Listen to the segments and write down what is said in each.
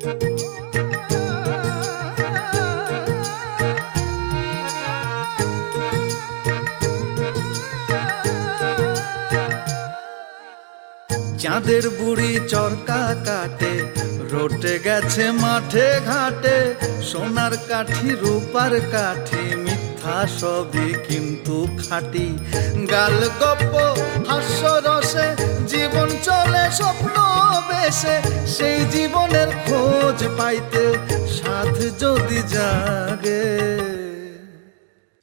চাঁদের বুড়ি চরকা কাটে, রোটে গেছে মাঠে ঘাটে, সোনার কাঠি রূপার কাঠি, মিথ্যা সবই কিন্তু খাঁটি। গাল গপ্প হাস্য রসে জীবন চলে স্বপ্ন বেশে, সেই জীবনের খোঁজ পাইতে সাধ যদি জাগে।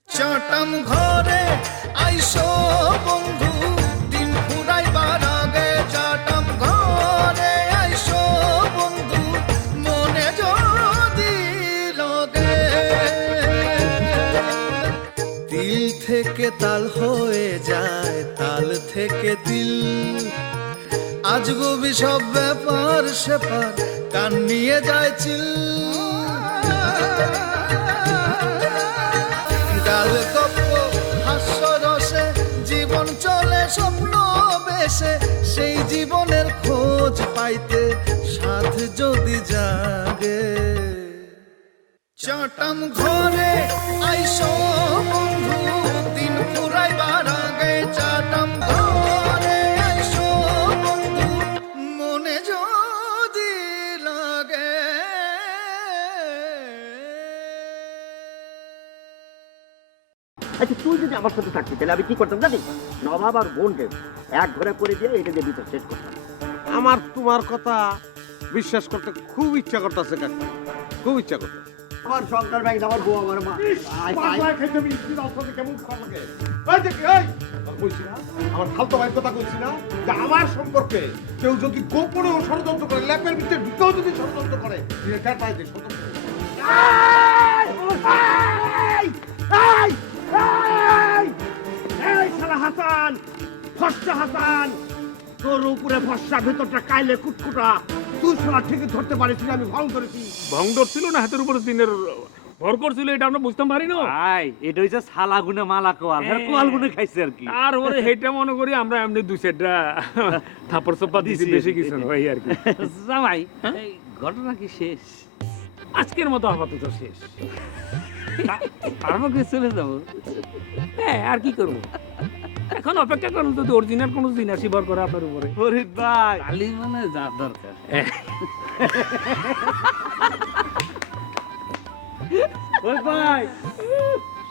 চাটাম ঘরে আইসো বন্ধু, দিন ফুরাইবার আগে। চাটাম ঘরে আইসো বন্ধু, মনে যদি লগে। তিল থেকে তাল হয়ে যায়, তাল থেকে তিল, আজগুবি সব ব্যাপার সেপার কান নিয়ে যায় চিল। গাল গপ্প হাস্য রসে জীবন চলে স্বপ্ন বেশে, সেই জীবনের খোঁজ পাইতে সাধ যদি জাগে। চাটাম ঘরে আইসো বন্ধু, দিন ফুরাইবার আগে। চাটাম ঘরে আইসো বন্ধু, মনে যদি লাগে। আচ্ছা, তুই যদি আমার সাথে থাকতি তাহলে আমি কি করতাম জানিস? নবাব আর বোনকে এক ঘরে করে দিয়ে এটা দিয়ে ভিতর শেষ করতাম। আমার তোমার কথা বিশ্বাস করতে খুব ইচ্ছা করতেছে কাকা, খুব ইচ্ছা করতে। আমার সংসার ব্যাংক, আমার বউ, আমার মা। কেমন খারাপ লাগে? কইছি না, আমার খালতো ভাইয়ের কথা কইছি না, যে আমার সম্পর্কে কেউ যদি গোপনেও ষড়যন্ত্র করে, ল্যাপের ভিতরে ঢুকেও যদি ষড়যন্ত্র করে, হাসান, ফর্সা হাসান, তোর উপরে ফর্সা, ভেতরটা কাইলে কুটকুটা। তুই শোনা ঠিকই ধরতে পারিস, আমি ভং করেছি। ভং ধরছিল না, হাতের উপরে দিনের ভর করছিল, এটা আমরা বুঝতাম পারি না। এটা হচ্ছে সালা গুনে মালা কোয়াল, কোয়াল গুনে খাইছে আর কি। আর ওরে হেটা মনে করি আমরা এমনি দুই চারটা থাপড় চপ্পা দিছি, বেশি কিছু নয় আর কি। জামাই, এই ঘটনা কি শেষ? আজকের মতো আপাতত শেষ। তারপর চলে যাবো। হ্যাঁ, আর কি করবো, এখন অপেক্ষা করুন যদি অরিজিনাল কোনো দিন আসি ভর করে আপনার উপরে। ফরিদ ভাই, খালি মানে যা দরকার। ওই ভাই,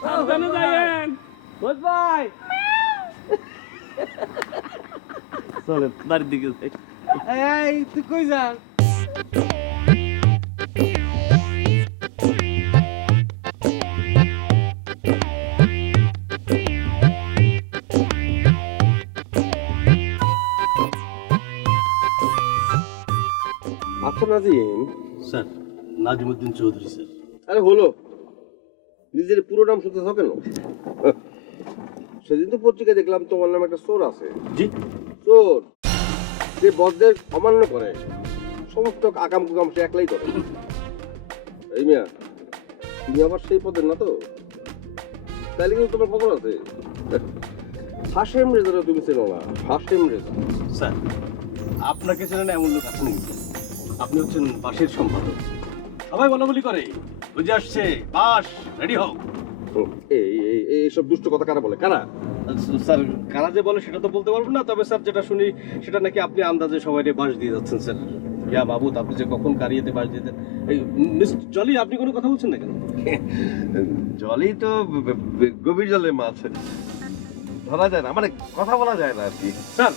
সাবধানে যায়েন। ওই ভাই, চলেন বাড়ির দিকে যাই। এই তুই কই যাস? আচ্ছা নাজিম। Sir, Nazimuddin Chowdhury sir. আরে হলো, নিজের পুরো নাম শুনতেছ কেন? সেদিন তো পত্রিকায় দেখলাম তোমার নামে একটা চোর আছে। জি। চোর যে বদদের অমান্য করে, সমস্ত আকাম কুকাম সে একলাই করে। এই মিয়া, তুমি আবার সেই পদের না তো? তাইলে কিন্তু তোমার খবর আছে। হাশেম রেজারা তুমি চেনো না? হাশেম রেজা। স্যার, আপনাকে চেনেন এমন লোক আছে নাকি? আপনি হচ্ছেন বাসের সম্পাদক, সবাই বলা বলি করে বুঝে আসছে, বাস রেডি হোক। এইসব দুষ্ট কথা কারা বলে? কারা? স্যার, কারা যে বলে সেটা তো বলতে পারবো না, তবে স্যার যেটা শুনি সেটা নাকি আপনি আন্দাজে সবাইকে বাস দিয়ে যাচ্ছেন স্যার। ইয়া বাবু, আপনি যে কখন গাড়িতে বাস দিতেন। এই মিস জলি, আপনি কোনো কথা বলছেন না কেন? জলই তো গভীর জলে মাছ, ধরা যায় না, মানে কথা বলা যায় না আর কি। স্যার,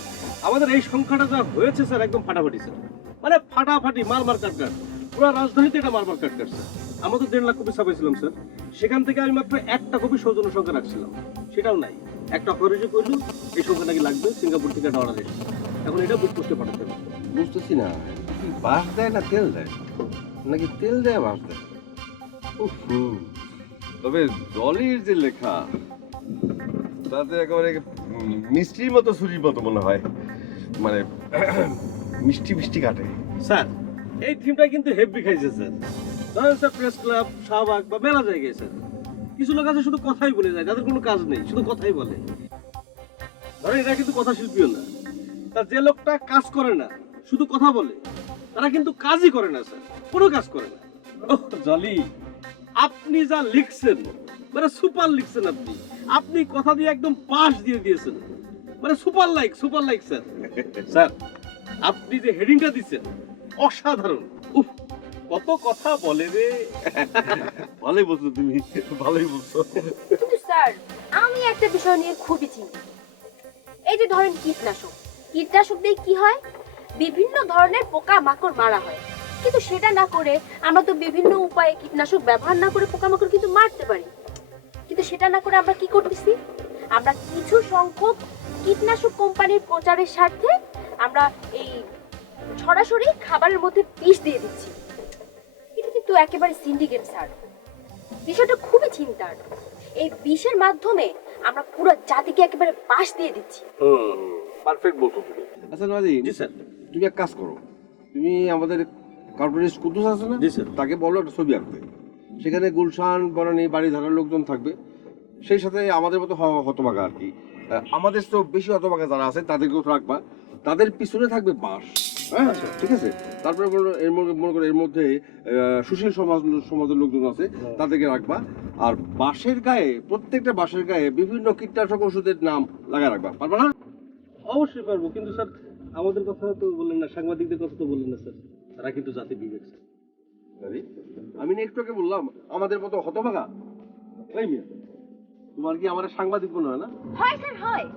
আমাদের এই সংখ্যাটা যা হয়েছে স্যার, একদম ফাটাফাটি স্যার, মানে ফাটাফাটি, মারমার কাটকাট, পুরো রাজধানীতে এটা মারমার কাটকাট স্যার। আমরা তো 1.5 লাখ কপি ছাপাইছিলাম স্যার, সেখান থেকে আমি মাত্র একটা কপি সৌজন্য সংখ্যা রাখছিলাম, সেটাও নাই। একটা খরচে করলো এই সংখ্যা নাকি লাগবে, সিঙ্গাপুর থেকে একটা অর্ডার এসেছে, এখন এটা বুক পোস্টে পাঠাতে হবে। বুঝতেছি না, বাস দেয় না তেল দেয়, নাকি তেল দেয় বাস দেয়? তবে জলির যে লেখা, তাতে একেবারে মিষ্টির মতো ছুরির মতো মনে হয়, মানে মিষ্টি মিষ্টি কাটে। স্যার, এই থিমটা কিন্তু হেভি খাইছে স্যার। ধরেন স্যার, প্রেস ক্লাব, শাহবাগ বা মেলা জায়গায় স্যার কিছু লোক আছে শুধু কথাই বলে যায়, যাদের কোনো কাজ নেই, শুধু কথাই বলে। ধরেন এটা কিন্তু কথা শিল্পীও না, তার যে লোকটা কাজ করে না, শুধু কথা বলে, তারা কিন্তু কাজই করে না স্যার, কোনো কাজ করে না। ওহ জলি, আপনি যা লিখছেন মানে সুপার লিখছেন। আপনি আপনি কথা দিয়ে একদম পাস দিয়ে দিয়েছেন, মানে সুপার লাইক স্যার। স্যার আপনি যে হেডিংটা দিচ্ছেন অসাধারণ। উফ, কত কথা বলে রে। ভালোই বলছো তুমি, ভালোই বলছো। কিন্তু স্যার, আমি একটা বিষয় নিয়ে খুবই চিন্তিত। এই যে ধরেন কীটনাশক দিয়ে কি হয়, বিভিন্ন ধরনের পোকা মাকড় মারা হয়, কিন্তু সেটা না করে আমরা তো বিভিন্ন উপায়ে কীটনাশক ব্যবহার না করে পোকামাকড় কিন্তু মারতে পারি। কিন্তু সেটা না করে আমরা কি করতেছি, আমরা কিছু সংখ্যক কীটনাশক কোম্পানির প্রচারের স্বার্থে আমরা এই সরাসরি খাবারের মধ্যে বিষ দিয়ে দিচ্ছি। এটা কিন্তু একেবারে সিন্ডিকেট স্যার, বিষয়টা খুবই চিন্তার। এই বিষের মাধ্যমে আমরা পুরো জাতিকে একেবারে পাশ দিয়ে দিচ্ছি। পারফেক্ট বলছো তুমি। আচ্ছা নাজি, জি স্যার। তুমি এক কাজ করো, তুমি আমাদের কর্পোরেট কুদ্দুস আছে না, জি স্যার। তাকে বলো একটা ছবি আঁকতে। সেখানে গুলশান বনানী বাড়ি ধারার লোকজন থাকবে, সেই সাথে আমাদের মতো হতভাগা আর কি। আমাদের তো বেশি হতভাগা যারা আছে তাদেরকেও রাখবা, তাদের পিছনে থাকবে বাঁশ। হ্যাঁ ঠিক আছে। তারপরে মনে করো এর মধ্যে সুশীল সমাজের লোকজন আছে, তাদেরকে রাখবা। আর বাঁশের গায়ে, প্রত্যেকটা বাঁশের গায়ে বিভিন্ন কীটনাশক ওষুধের নাম লাগায় রাখবা, পারবা না? অবশ্যই পারবো, কিন্তু স্যার আমাদের কথা তো বললেন না, সাংবাদিকদের কথা তো বললেন না স্যার। তারা কিন্তু জাতির বিবেক স্যার। আরে, আমি না একটু আগে বললাম আমাদের মতো হতভাগা। এই মিয়া, তোমার কি আমার সাংবাদিক মনে হয় না? হয় স্যার হয়।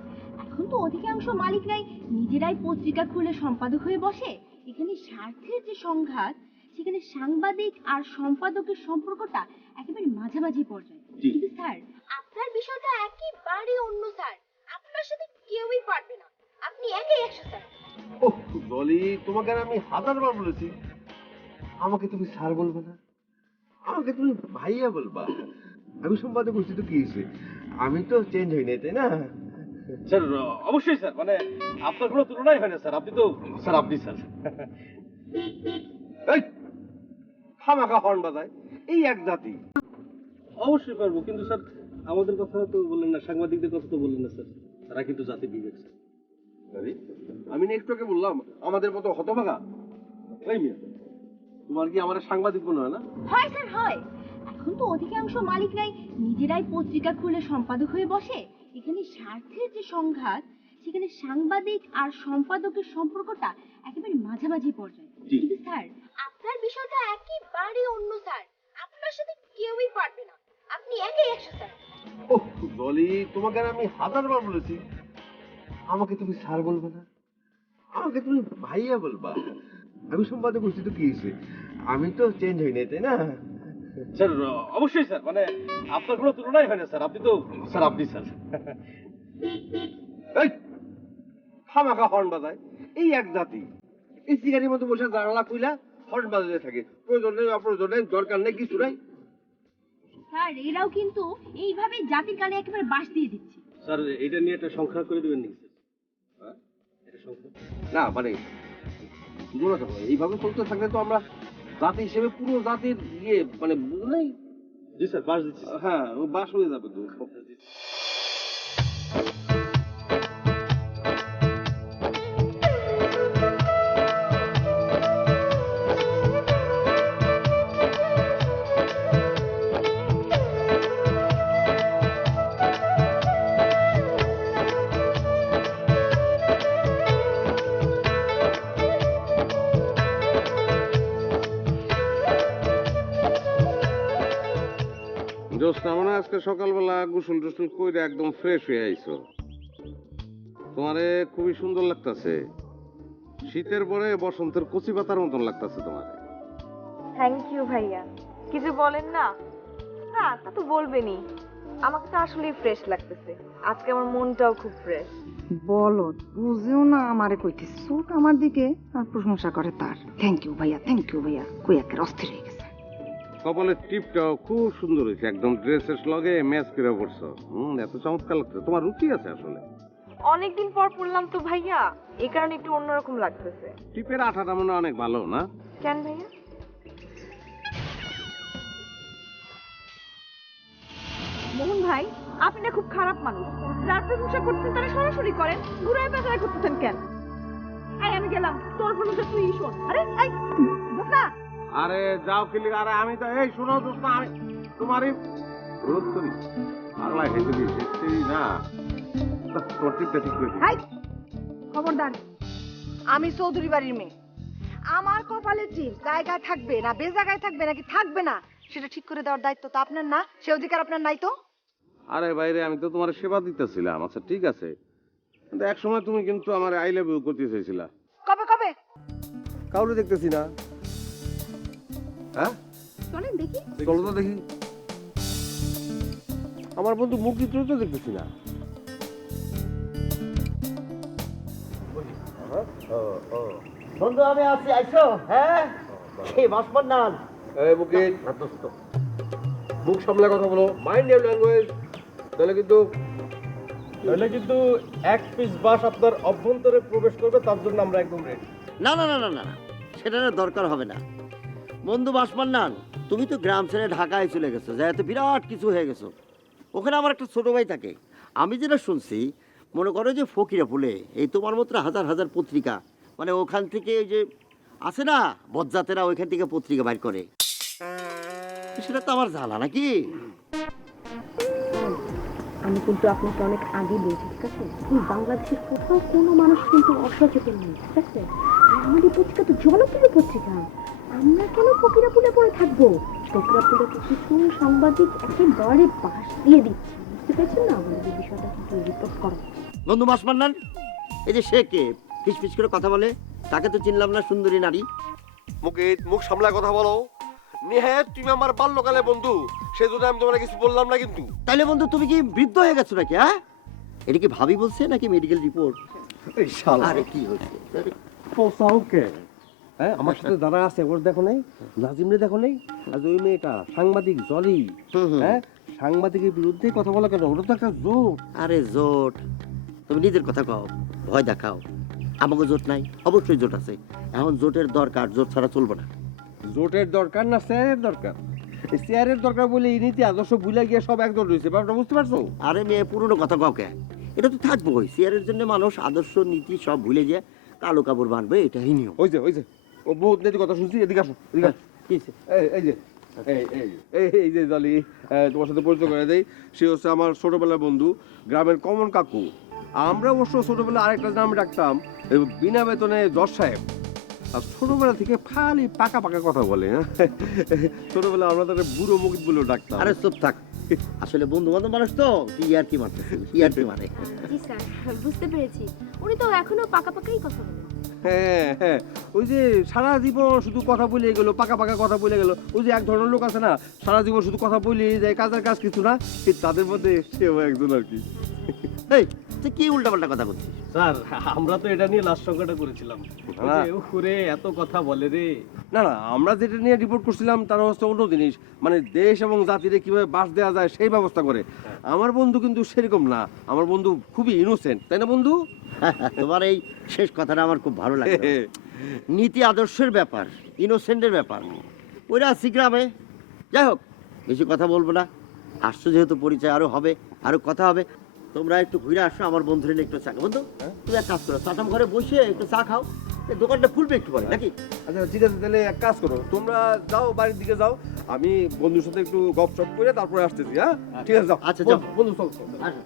এখন তো অধিকাংশ মালিকরাই নিজেরাই পত্রিকা খুলে সম্পাদক হয়ে বসে। এখানে স্বার্থের যে সংঘাত, সেখানে সাংবাদিক আর সম্পাদকের সম্পর্কটা একেবারে মাঝামাঝি পর্যায়ে। জি। কিন্তু স্যার, আপনার বিষয়টা একেবারে অন্য স্যার। আপনার সাথে কেউই পারবে না, আপনি একাই 100 স্যার। ওহ জলি, তোমাকে আর আমি হাজারবার বলেছি আমাকে তুমি স্যার বলবে না, আমাকে তুমি ভাইয়া বলবা। আমি সম্পাদক করছি তো কি হয়েছে, আমি তো চেঞ্জ হই নাই, তাই না? স্যার অবশ্যই স্যার, মানে আপনার কোনো তুলনাই হয় না স্যার। আপনি তো স্যার, আপনি স্যার। এই খামাখা হর্ন বাজায়, এই এক জাতি। অবশ্যই পারবো, কিন্তু স্যার আমাদের কথা তো বললেন না, সাংবাদিকদের কথা তো বললেন না স্যার। তারা কিন্তু জাতির বিবেক স্যার। আরে, আমি না একটু আগে বললাম আমাদের মতো হতভাগা। এই মিয়া, তোমার কি আমার সাংবাদিক মনে হয় না? হয় স্যার হয়। এখন তো অধিকাংশ মালিকরাই নিজেরাই পত্রিকা খুলে সম্পাদক হয়ে বসে। এখানে স্বার্থের যে সংঘাত, সেখানে সাংবাদিক আর সম্পাদকের সম্পর্কটা একেবারে মাঝামাঝি পর্যায়ে। জি। কিন্তু স্যার, আপনার বিষয়টা একেবারে অন্য স্যার। আপনার সাথে কেউই পারবে না, আপনি একাই 100 স্যার। ওহ জলি, তোমাকে আর আমি হাজারবার বলেছি আমাকে তুমি স্যার বলবে না, আমাকে তুমি ভাইয়া বলবা। আমি সম্পাদক করছি তো কি হয়েছে, আমি তো চেঞ্জ হই নাই, তাই না? স্যার অবশ্যই স্যার, মানে আপনার কোনো তুলনাই হয় না স্যার। আপনি তো স্যার, আপনি স্যার। এই খামাখা হর্ন বাজায়, এই এক জাতি। এই সিগারের মতো বসে জানালা খুইলা হর্ন বাজাতে থাকে, প্রয়োজন নেই অপ্রয়োজন নেই, দরকার নেই, কিছু নাই। স্যার, এরাও কিন্তু এইভাবে জাতির কানে একেবারে বাস দিয়ে দিচ্ছে। স্যার এটা নিয়ে একটা সংখ্যা করে দেবেন নাকি স্যার? হ্যাঁ, এটা সংখ্যা। না মানে বুঝো না, এইভাবে চলতে থাকলে তো আমরা জাতি হিসেবে পুরো জাতির ইয়ে মানে বুঝো নাই। জি স্যার, বাস দিচ্ছি। হ্যাঁ, ও বাস হয়ে যাবে তো। জোসনা মনে হয় আজকে সকালবেলা গোসল টোসল কইরা একদম ফ্রেশ হয়ে আইছো। তোমারে খুবই সুন্দর লাগতাছে, শীতের পরে বসন্তের কচি পাতার মতন লাগতাছে তোমারে। থ্যাংক ইউ ভাইয়া। কিছু বলেন না? হ্যাঁ, তা তো বলবেনই। আমাকে তো আসলেই ফ্রেশ লাগতেছে, আজকে আমার মনটাও খুব ফ্রেশ। বলো, বুঝেও না আমারে কইতেছে, চোখ আমার দিকে আর প্রশংসা করে তার। থ্যাংক ইউ ভাইয়া, থ্যাংক ইউ ভাইয়া, কই একের অস্থির হয়ে গেছে। কপালের টিপটাও খুব সুন্দর হয়েছে, একদম ড্রেসের লগে ম্যাচ করে পড়ছো। এত চমৎকার লাগছে, তোমার রুচি আছে আসলে। অনেকদিন পর পড়লাম তো ভাইয়া, এই কারণে একটু অন্যরকম লাগতেছে। টিপের আঠাটা মনে হয় অনেক ভালো না? কেন ভাইয়া? মোহন ভাই, আপনি না খুব খারাপ মানুষ। যার প্রশংসা করতেন তারা সরাসরি করেন, ঘুরায় পেঁচায় করতেছেন কেন? আর আমি আমি গেলাম, তোর প্রশংসা তুই শোন। আরে এই বুঝ না, আরে যাও কিলি, আরে আমি তো এই শোনো দোস্ত, আমি তোমারই রোধ করি পাগলা হেঁটে দিই সেটাই না, তোর টিপটা ঠিক করে দিই। হাই খবরদার, আমি চৌধুরী বাড়ির মেয়ে। আমার কপালে টিপ জায়গায় থাকবে না বেজায়গায় থাকবে নাকি থাকবে না সেটা ঠিক করে দেওয়ার দায়িত্ব তো আপনার না, সে অধিকার আপনার নাই তো। আরে বাইরে আমি তো তোমার সেবা দিতেছিলাম, আচ্ছা ঠিক আছে, কিন্তু এক সময় তুমি কিন্তু আমার আই লাভ ইউ করতে চাইছিলা। কবে কবে? কাউরে দেখতেছি না। হ্যাঁ চলেন দেখি। চলো তো দেখি। আমার বন্ধু মুখ চিত্র তো দেখতেছি না। বন্ধু আমি আছি, আইছো? হ্যাঁ এই বাসপন নাল এই মুকিত, মুখ সামলে কথা বলো, মাইন্ড ইউর ল্যাঙ্গুয়েজ, তাহলে কিন্তু এক পিস বাস আপনার অভ্যন্তরে প্রবেশ করবে, তার জন্য আমরা একদম রেডি। না না না না না না, সেটা দরকার হবে না। বন্ধু বাসপন নাল, তুমি তো গ্রাম ছেড়ে ঢাকায় চলে গেছো, যাই তো বিরাট কিছু হয়ে গেছো। ওখানে আমার একটা ছোট ভাই থাকে। আমি যেটা শুনছি, মনে করো যে ফকিরা বলে এই তোমার মতো হাজার হাজার পত্রিকা, মানে ওখান থেকে ওই যে আছে না বজ্জাতেরা, ওইখান থেকে পত্রিকা বাইর করে, সেটা তো আমার জানা নাকি। আমি কিন্তু আপনাকে অনেক আগে বলছি, ঠিক আছে? এই বাংলাদেশের কোথাও কোনো মানুষ কিন্তু অসচেতন নেই, ঠিক আছে? আর আমাদের পত্রিকা তো জনপ্রিয় পত্রিকা, আমরা কেন ফকিরা পুলে পড়ে থাকবো? ফকিরা পুলে কিছু সাংবাদিক একেবারে বাস দিয়ে দিচ্ছে, বুঝতে পেরেছেন না? আমাদের বিষয়টা কিন্তু রিপোর্ট করো। বন্ধু বাসপন নাল, এই যে সে কে ফিস ফিস করে কথা বলে, তাকে তো চিনলাম না, সুন্দরী নারী। মুকিত, মুখ সামলায় কথা বলো। নিহাত তুমি আমার বাল্যকালে বন্ধু, সেজন্য আমি তোমার কিছু বললাম না কিন্তু। তাইলে বন্ধু তুমি কি বৃদ্ধ হয়ে গেছো নাকি? হ্যাঁ, এটা কি ভাবি বলছে নাকি মেডিকেল রিপোর্ট? এই শালা আরে কি হয়েছে? পোসাউকে, হ্যাঁ আমার সাথে যারা আছে ওর দেখো নাই, নাজিমরে দেখো নাই, আর ওই মেয়েটা সাংবাদিক জলি, হ্যাঁ সাংবাদিকের বিরুদ্ধে কথা বলা কেন? ওটা তো একটা জোট। আরে জোট, তুমি নিজের কথা কও, ভয় দেখাও। আমাকে জোট নাই? অবশ্যই জোট আছে। এখন জোটের দরকার, জোট ছাড়া চলবে না। জোটের দরকার না চেয়ারের দরকার? এই চেয়ারের দরকার বলে এই নীতি আদর্শ ভুলে গিয়ে সব একজন রয়েছে, ব্যাপারটা বুঝতে পারছো? আরে মেয়ে, পুরনো কথা কও কে? এটা তো থাকবোই, চেয়ারের জন্য মানুষ আদর্শ নীতি সব ভুলে গিয়ে কালো কাপড় বানবে, এটাই নিয়ম। ওই যে ও বহুত নীতি কথা শুনছি, এদিকে আসো, এদিকে আসো। কি হয়েছে? এই যে এই যে জলি, তোমার সাথে পরিচয় করে দেই, সে হচ্ছে আমার ছোটবেলার বন্ধু, গ্রামের কমন কাকু। আমরা অবশ্য ছোটবেলা আরেকটা নাম ডাকতাম, বিনা বেতনে জজ সাহেব। আর ছোটবেলা থেকে খালি পাকা পাকা কথা বলে, হ্যাঁ ছোটবেলা আমরা তাদের বুড়ো মুখ বলে ডাকতাম। আরে চুপ থাক, আসলে বন্ধু বান্ধব মানুষ তো, কি আর কি মারতেছে, কি আর কি মানে। জি স্যার, বুঝতে পেরেছি। উনি তো এখনো পাকা পাকাই কথা বলেন। হ্যাঁ ওই যে সারা জীবন শুধু কথা বলে গেল, পাকা পাকা কথা বলে গেল, ওই যে এক ধরনের লোক আছে না, সারা জীবন শুধু কথা বলে যায়, কাজের কাজ কিছু না, তাদের মধ্যে সেও একজন আর কি। এই তুই কি উল্টাপাল্টা কথা বলছিস? স্যার আমরা তো এটা নিয়ে লাস্ট সংখ্যাটা করেছিলাম, হ্যাঁ। ওরে এত কথা বলে রে। না আমরা যেটা নিয়ে রিপোর্ট করছিলাম তার হচ্ছে অন্য জিনিস, মানে দেশ এবং জাতিরে কিভাবে বাস দেওয়া যায় সেই ব্যবস্থা করে। আমার বন্ধু কিন্তু সেরকম না, আমার বন্ধু খুবই ইনোসেন্ট, তাই না বন্ধু? তোমার এই শেষ কথাটা আমার খুব ভালো লাগে। নীতি আদর্শের ব্যাপার, ইনোসেন্টের ব্যাপার, ওইটা আছি গ্রামে। যাই হোক, বেশি কথা বলবো না, আসছো যেহেতু পরিচয় আরো হবে, আরো কথা হবে। তোমরা একটু ঘুরে আসো, আমার বন্ধুরা একটু চা খাও। বন্ধু তুমি এক কাজ করো, চাটাম ঘরে বসে একটু চা খাও, এই দোকানটা খুলবে একটু পরে নাকি? আচ্ছা ঠিক আছে, তাহলে এক কাজ করো, তোমরা যাও বাড়ির দিকে যাও, আমি বন্ধুর সাথে একটু গপসপ করে তারপরে আসতেছি। হ্যাঁ ঠিক আছে, যাও। আচ্ছা, যাও। বন্ধু চল। আসো।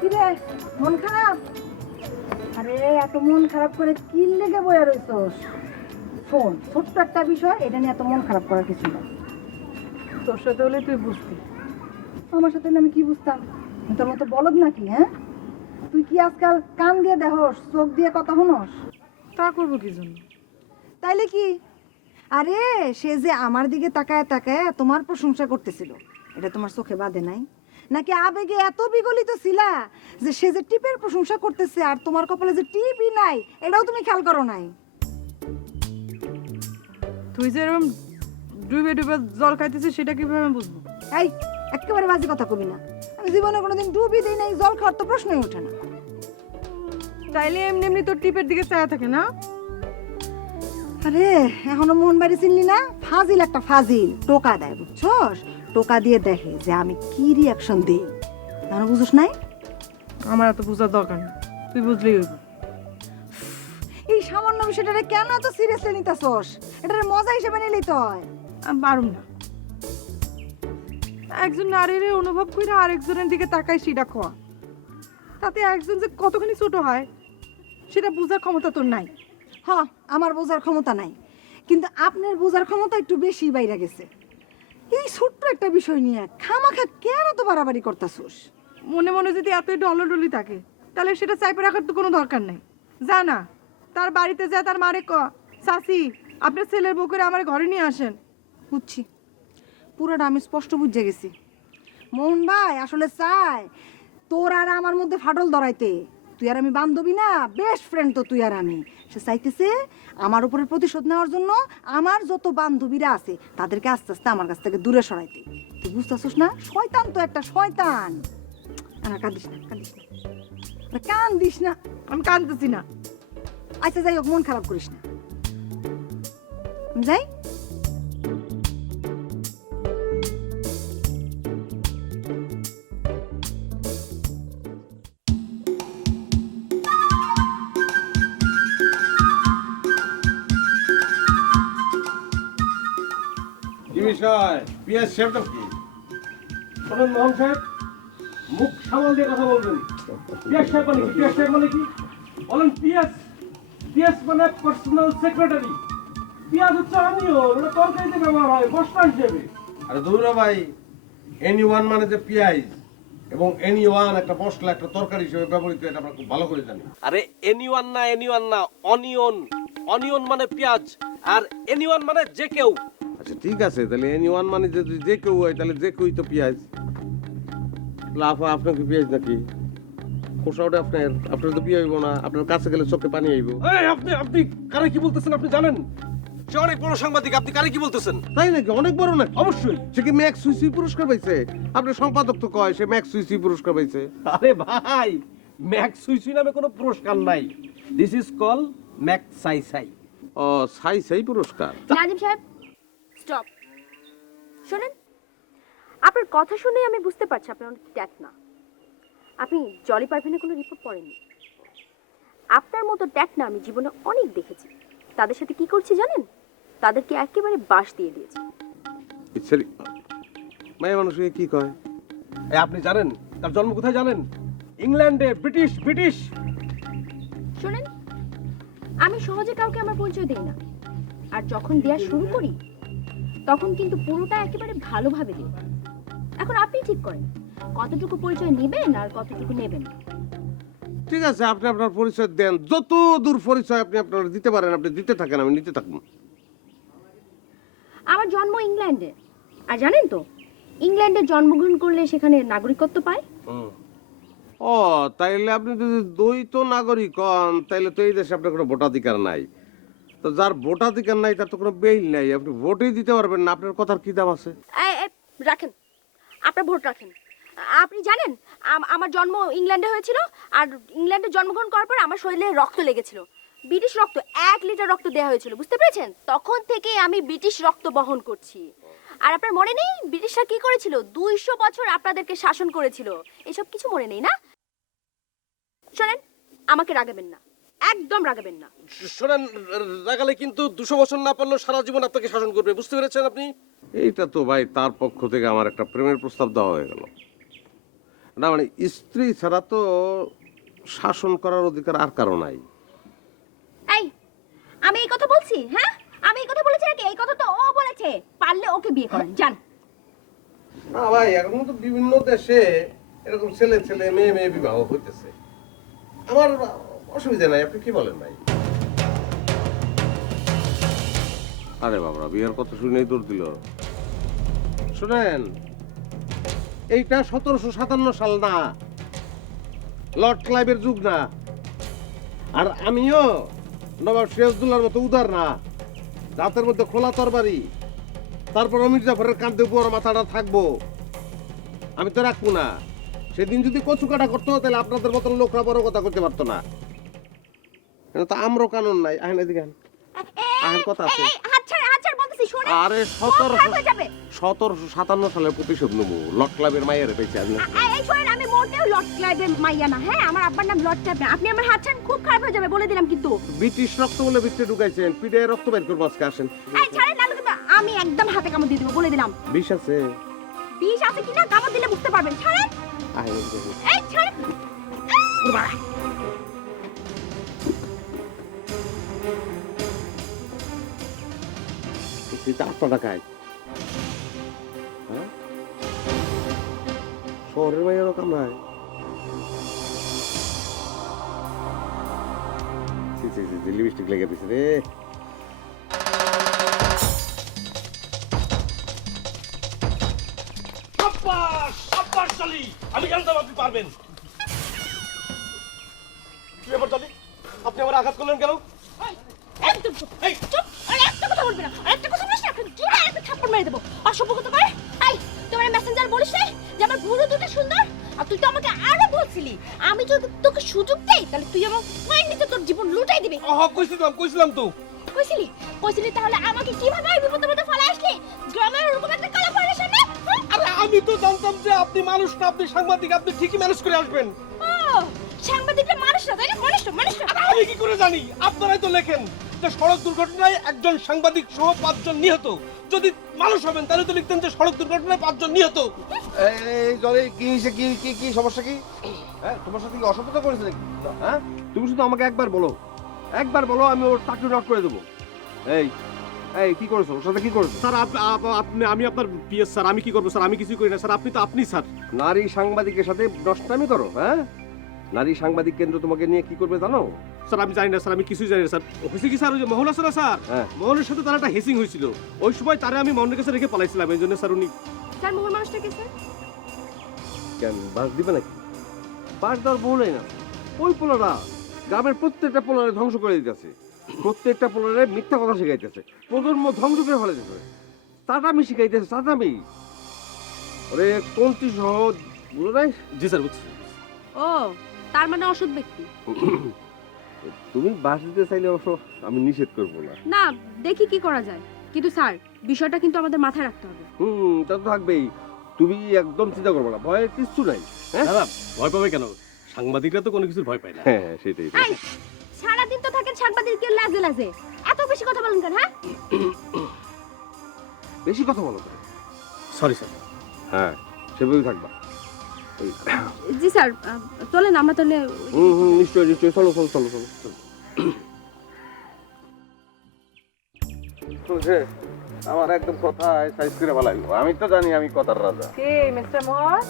কি রে, মন খারাপ? আরে এত মন খারাপ করে কি লেগে বইয়া রইছস? শোন, ছোট্ট একটা বিষয়, এটা নিয়ে এত মন খারাপ করার কিছু না। তোর সাথে হলে তুই বুঝতি, আমার সাথে হলে আমি কি বুঝতাম? আমি তোর মতো বলদ নাকি? হ্যাঁ, তুই কি আজকাল কান দিয়ে দেখস, চোখ দিয়ে কথা শুনস? তা করবো কি জন্য? তাইলে কি? আরে সে যে আমার দিকে তাকায় তাকায় তোমার প্রশংসা করতেছিল, এটা তোমার চোখে বাঁধে নাই? নাকি আবেগে এত বিগলিত ছিলা যে সে যে টিপের প্রশংসা করতেছে আর তোমার কপালে যে টিপই নাই, এটাও তুমি খেয়াল করো নাই? তুই যে এরকম ডুবে ডুবে জল খাইতেছিস সেটা কিভাবে আমি বুঝবো? এই একেবারে বাজে কথা কবি না, আমি জীবনে কোনোদিন ডুবি দেই নাই, জল খাওয়ার তো প্রশ্নই ওঠে না। তাইলে এমনি এমনি তোর টিপের দিকে চায়া থাকে না? আরে এখনো মোহন বাড়ি চিনলি না? ফাজিল একটা ফাজিল, টোকা দেয় বুঝছস? টোকা দিয়ে দেখে যে আমি কি রিয়াকশন দিই। এখনো বুঝছ নাই? আমার এত বোঝার দরকার নেই, তুই বুঝলেই হইব। এই সামান্য বিষয়টা কেন এত সিরিয়াসলি নিতেছস? এটার মজা হিসেবে নিলেই তো হয়। আমি পারুম না। একজন নারীর অনুভব করে আরেকজনের দিকে তাকাই সেটা খোয়া, তাতে একজন যে কতখানি ছোট হয় সেটা বোঝার ক্ষমতা তোর নাই। হ্যাঁ, আমার বোঝার ক্ষমতা নাই, কিন্তু আপনার বোঝার ক্ষমতা একটু বেশি বাইরে গেছে। এই ছোট্ট একটা বিষয় নিয়ে খামাখা কেন তো বাড়াবাড়ি করতেছস? মনে মনে যদি এতই ডলডলি থাকে তাহলে সেটা চাইপে রাখার তো কোনো দরকার নেই। যা না, তার বাড়িতে যা, তার মারে ক, চাচি আপনার ছেলের বউ করে আমার ঘরে নিয়ে আসেন। বুঝছি, পুরোটা আমি স্পষ্ট বুঝে গেছি। মোহন ভাই আসলে চায় তোর আর আমার মধ্যে ফাটল ধরাইতে। তুই আর আমি বান্ধবী না, বেস্ট ফ্রেন্ড তো তুই আর আমি। সে চাইতেছে আমার উপরে প্রতিশোধ নেওয়ার জন্য আমার যত বান্ধবীরা আছে তাদেরকে আস্তে আস্তে আমার কাছ থেকে দূরে সরাইতে। তুই বুঝতেছিস না? শয়তান তো একটা শয়তান। কাঁদিস না, কাঁদিস না, কান্দিস না। আমি কাঁদতেছি না। আচ্ছা যাই হোক, মন খারাপ করিস না। যাই। কি বিষয়? পিএস শেফটা কি? শোনেন মোহন সাহেব, মুখ সামাল দিয়ে কথা বলবেন। পিএস সাহেব মানে কি? পিএস সাহেব মানে কি বলেন? পিএস, পিএস মানে পার্সোনাল সেক্রেটারি। পিয়াজ হচ্ছে আমিও, ওটা তরকারিতে ব্যবহার হয় মশলা হিসেবে। আরে দৌড়া ভাই, এনি1 মানে যে পিআই এবং এনি1 একটা মশলা, একটা তরকারি হিসেবে ব্যবহৃত, এটা আমরা খুব ভালো করে জানি। আরে এনিওয়ান না, অনিয়ন। অনিয়ন মানে পেঁয়াজ, আর এনিওয়ান মানে যে কেউ। আচ্ছা ঠিক আছে, তাহলে এনি1 মানে যদি যে কেউ হয় তাহলে যে কেউই তো পেঁয়াজ। লাফা আপনার কি পেঁয়াজ নাকি? খোসা ওটা আপনার তো পেঁয়াজ হইব না, আপনার কাছে গেলে চোখে পানি আইব। এই আপনি কারে কি বলতেছেন আপনি জানেন? সে অনেক বড় সাংবাদিক, আপনি কারে কি বলতেছেন? তাই নাকি? অনেক বড় নাকি? অবশ্যই। সে কি ম্যাক্স সুইসি পুরস্কার পাইছে? আপনার সম্পাদক তো কয় সে ম্যাক্স সুইসি পুরস্কার পাইছে। আরে ভাই, ম্যাক্স সুইসি নামে কোনো পুরস্কার নাই। দিস ইজ কল ম্যাক্স সাই। ও সাই পুরস্কার। নাজিম সাহেব, স্টপ। শোনেন, আপনার কথা শুনে আমি বুঝতে পারছি আপনি অনেক ট্যাট না। আপনি জলি পারভিনের কোনো রিপোর্ট পড়েননি। আপনার মতো ট্যাট না আমি জীবনে অনেক দেখেছি। তাদের সাথে কি করছি জানেন? তাদেরকে একেবারে বাস দিয়ে দিয়েছি। ইচ্ছারি মায়া মানুষকে কি কয়? আপনি জানেন তার জন্ম কোথায় জানেন? ইংল্যান্ডে। ব্রিটিশ। শোনেন, আমি সহজে কাউকে আমার পরিচয় দেই না, আর যখন দেওয়া শুরু করি তখন কিন্তু পুরোটা একেবারে ভালোভাবে দিই। এখন আপনি ঠিক করেন কতটুকু পরিচয় নেবেন আর কতটুকু নেবেন। ঠিক আছে, আপনি আপনার পরিচয় দেন, যত দূর পরিচয় আপনি আপনার দিতে পারেন আপনি দিতে থাকেন, আমি নিতে থাকবো। আমার জন্ম ইংল্যান্ডে, আর জানেন তো ইংল্যান্ডে জন্মগ্রহণ করলে সেখানে নাগরিকত্ব পায়। ও তাইলে আপনি যদি দ্বৈত নাগরিক হন তাইলে তো এই দেশে আপনার কোনো ভোটাধিকার নাই। তো যার ভোটাধিকার নাই তার তো কোনো বেইল নাই, আপনি ভোটই দিতে পারবেন না। আপনার কথার কি দাম আছে? রাখেন, আপনার ভোট রাখেন। আপনি জানেন আমার জন্ম ইংল্যান্ডে হয়েছিল, আর ইংল্যান্ডে জন্মগ্রহণ করার পর আমার শরীরে রক্ত লেগেছিল। ব্রিটিশ রক্ত, 1 লিটার রক্ত দেওয়া হয়েছিল, বুঝতে পেরেছেন? তখন থেকে আমি ব্রিটিশ রক্ত বহন করছি। আর আপনার মনে নেই ব্রিটিশরা কি করেছিল? 200 বছর আপনাদেরকে শাসন করেছিল। এসব কিছু মনে নেই না? শোনেন, আমাকে রাগাবেন না, একদম রাগাবেন না। শোনেন, রাগালে কিন্তু 200 বছর না পারলেও সারা জীবন আপনাকে শাসন করবে, বুঝতে পেরেছেন আপনি? এইটা তো ভাই তার পক্ষ থেকে আমার একটা প্রেমের প্রস্তাব দেওয়া হয়ে গেল না। মানে স্ত্রী ছাড়া তো শাসন করার অধিকার আর কারো নাই। এই, আমি এই কথা বলছি? হ্যাঁ, আমি এই কথা বলেছি নাকি? এই কথা তো ও বলেছে। পারলে ওকে বিয়ে করেন, যান। না ভাই, এখন তো বিভিন্ন দেশে এরকম ছেলে মেয়ে বিবাহ হইতেছে, আমার অসুবিধা নাই। আপনি কি বলেন ভাই? আরে বাবা, বিয়ের কথা শুনেই দৌড় দিল। শুনেন, এইটা 1757 সাল না, লর্ড ক্লাইভের যুগ না। আর আমিও নবাব সিরাজউদ্দৌলার মতো উদার না, রাতের মধ্যে খোলা তরবারি। তারপর মির্জাফরের কাঁধে উপর মাথাটা থাকবো, আমি তো রাখবো না। সেদিন যদি কচু কাটা করতো তাহলে আপনাদের মতন লোকরা বড় কথা করতে পারতো না। তো আমরও কানুন নাই। আহেন এদিকে আহেন। আহেন কথা আছে এই হাত ছাড় বলতেছি শোনে আরে হয়ে যাবে 1757 সালে প্রতিশোধ নেবো লট ক্লাবের মায়ের পেয়েছে আমি এই শোনেন আমি মোটেও লর্ড ক্লাইভের মাইয়া না হ্যাঁ আমার আব্বার নাম লর্ড ক্লাইভ না আপনি আমার হাত ছাড়েন খুব খারাপ হয়ে যাবে বলে দিলাম কিন্তু ব্রিটিশ রক্ত বলে ভিতরে ঢুকাইছেন পিঠে রক্ত বের করবো আজকে আসেন এই ছাড়েন না কিন্তু আমি একদম হাতে কামড় দিয়ে দেবো বলে দিলাম বিষ আছে বিষ আছে কিনা কামড় দিলে বুঝতে পারবেন ছাড়েন আহেন এই ছাড়েন তুই 800 টাকায় হ্যাঁ শহরের মায়েরও কামায় লিপস্টিক লেগে দিছে রে সাব্বাস চলি আমি জানতাম আপনি পারবেন কি ব্যাপার চলি আপনি আমার আঘাত করলেন কেন একদম চুপ চুপ আর একটা কথা বলবি না আর একটা কথা বলিস না এখন কি একটা থাপ্পড় মেরে দেবো অসভ্য কথা করে এই তোমার মেসেঞ্জার বলিস না যে আমার ভুরু দুটো সুন্দর আর তুই তো আমাকে আরো বলছিলি আমি যদি তোকে সুযোগ দেই তাহলে তুই আমার মায়ের নিচে তোর জীবন লুটাই দিবি কইছিলাম তো কইছিলি তাহলে আমাকে কিভাবে এই বিপদের মধ্যে ফেলে আসলি গ্রামের ওরকম একটা কালা পড়ে সামনে আরে আমি তো জানতাম যে আপনি মানুষ না আপনি সাংবাদিক আপনি ঠিকই ম্যানেজ করে আসবেন ও সাংবাদিকটা মানুষ না তাই না মানুষ না আমি কি করে জানি আপনারাই তো লেখেন যে সড়ক দুর্ঘটনায় একজন সাংবাদিক সহ 5 জন নিহত যদি মানুষ হবেন তাহলে তো লিখতেন যে সড়ক দুর্ঘটনায় 5 জন নিহত এই জলে কি হইছে, কি কি কি সমস্যা কি? হ্যাঁ তোমার সাথে কি অসভ্যতা করেছে নাকি? হ্যাঁ তুমি শুধু আমাকে একবার বলো আমি ওর চাকরি নট করে দেবো। এই এই কি করেছো ওর সাথে, কি করেছো? স্যার আমি আপনার পিএস স্যার, আমি কি করবো স্যার? আমি কিছুই করি না স্যার, আপনি স্যার। নারী সাংবাদিকের সাথে নষ্টামি করো? হ্যাঁ নারী সাংবাদিক কেন্দ্র তোমাকে নিয়ে কি করবে জানো? স্যার আমি জানি না স্যার, আমি কিছুই জানি না স্যার। হয়েছে কি স্যার, ওই যে মোহন আছে না স্যার, হ্যাঁ। মোহনের সাথে তার একটা হেসিং হয়েছিল, ওই সময় তারে আমি মোহনের কাছে রেখে পালাইছিলাম, এই জন্য স্যার উনি। স্যার মোহন মানুষটা কে স্যার? কেন বাস দিবে নাকি? বাস দেওয়ার বলেই না, ওই পোলারা গ্রামের প্রত্যেকটা পোলারে ধ্বংস করে দিতেছে, প্রত্যেকটা পোলারে মিথ্যা কথা শিখাইতেছে, প্রজন্ম ধ্বংস করে ফেলে দিতেছে। চাটামি শিখাইতেছে, চাটামি। ওরে কোনটি সহ বুঝো নাই? জি স্যার বুঝছি। ও তার মানে অসৎ ব্যক্তি। তুমি বাস দিতে চাইলে অবশ্য আমি নিষেধ করবো না। না দেখি কি করা যায়, কিন্তু স্যার বিষয়টা কিন্তু আমাদের মাথায় রাখতে হবে। তা তো থাকবেই, তুমি একদম চিন্তা করবো না, ভয়ের কিছু নাই। হ্যাঁ দাদা ভয় পাবে কেন, সাংবাদিকরা তো কোনো কিছুর ভয় পায় না। হ্যাঁ সেটাই। এই সারাদিন তো থাকেন সাংবাদিকের লাজে লাজে, এত বেশি কথা বলেন কেন? হ্যাঁ বেশি কথা বলো তো। Sorry sir. হ্যাঁ সেভাবেই থাকবা। জি স্যার চলেন আমরা তাহলে। নিশ্চয়ই নিশ্চয়ই, চলো চলো চলো চলো। আমার একদম কথা সাইজ করে ভালো লাগলো, আমি তো জানি আমি কথার রাজা। কে মিস্টার মোহন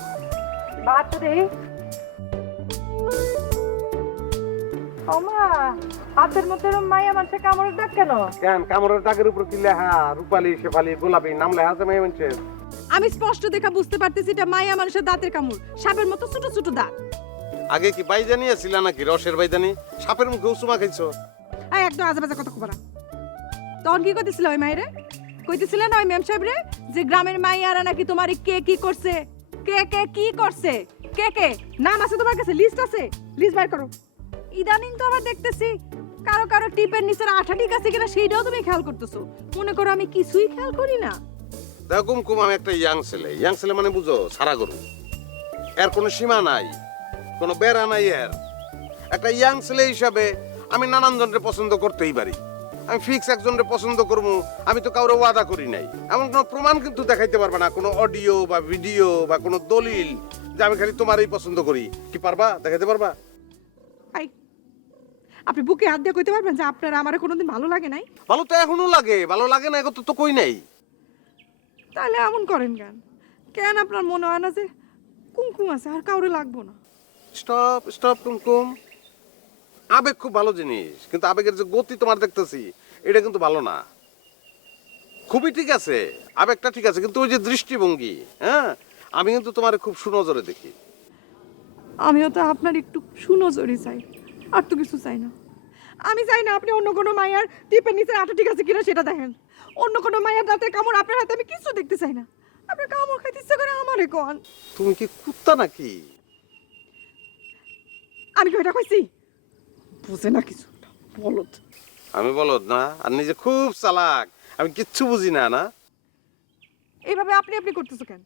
বাদ দে ওমা, হাতের মধ্যে মাইয়া মানুষের কামড়ের দাগ কেন? কেন কামড়ের দাগের উপর কি লেখা? রূপালী শেফালি গোলাপি নাম লেখা আছে মেয়ে মানুষের। আমি স্পষ্ট দেখা বুঝতে পারতেছি এটা মায়া মানুষের দাঁতের কামড়, সাপের মতো ছোট ছোট দাঁত। আগে কি বাইজানি ছিল নাকি রসের বাইজানি? সাপের মুখে উসুমা খাইছো? এই একদম আজেবাজে কথা কবরা। তখন কি কইতেছিল ওই মাইরে? কইতেছিল না ওই ম্যাম সাহেব রে যে গ্রামের মাইয়ারা নাকি তোমার কে কি করছে, কে কে কি করছে, কে কে নাম আছে তোমার কাছে, লিস্ট আছে, লিস্ট বাইর করো। ইদানিং তো আবার দেখতেছি কারো কারো টিপের নিচের আঠা ঠিক আছে কিনা সেইটাও তুমি খেয়াল করতেছো। মনে করো আমি কিছুই খেয়াল করি না? দেখো কুমকুম, আমি একটা ইয়াং ছেলে মানে বুঝো সারা গরু, এর কোনো সীমা নাই, কোনো বেড়া নাই এর। একটা ইয়াং ছেলে হিসাবে আমি নানান জনকে পছন্দ করতেই পারি, আমি ফিক্স একজনকে পছন্দ করবো, আমি তো কাউরে ওয়াদা করি নাই। এমন কোনো প্রমাণ কিন্তু দেখাইতে পারবা না, কোনো অডিও বা ভিডিও বা কোনো দলিল যে আমি খালি তোমারই পছন্দ করি। কি পারবা দেখাইতে পারবা? আই আপনি বুকে হাত দিয়ে কইতে পারবেন যে আপনার আমারে কোনোদিন ভালো লাগে নাই? ভালো তো এখনো লাগে, ভালো লাগে না এখন তো কই নাই। তাহলে এমন করেন কেন? কেন আপনার মনে হয় না যে কুমকুম আছে আর কাউরে লাগবো না? স্টপ স্টপ কুমকুম, আবেগ খুব ভালো জিনিস, কিন্তু আবেগের যে গতি তোমার দেখতেছি এটা কিন্তু ভালো না। খুবই ঠিক আছে, আবেগটা ঠিক আছে, কিন্তু ওই যে দৃষ্টিভঙ্গি, হ্যাঁ আমি কিন্তু তোমার খুব সুনজরে দেখি। আমিও তো আপনার একটু সুনজরই চাই, আর তো কিছু চাই না। আমি চাই না আপনি অন্য কোনো মায়ের টিপের নিচে আটা ঠিক আছে কিনা সেটা দেখেন, অন্য কোনো মায়ের দাঁতের কামড় আপনার হাতে আমি কিছু দেখতে চাই না। আপনার কামড় খাইতে ইচ্ছে করে আমারে কোন? তুমি কি কুত্তা নাকি? আমি কি ওইটা কইছি? বুঝে না কিছু, বলত। আমি বলদ না, আর নিজে খুব চালাক, আমি কিচ্ছু বুঝি না। না এইভাবে আপনি আপনি করতেছো কেন?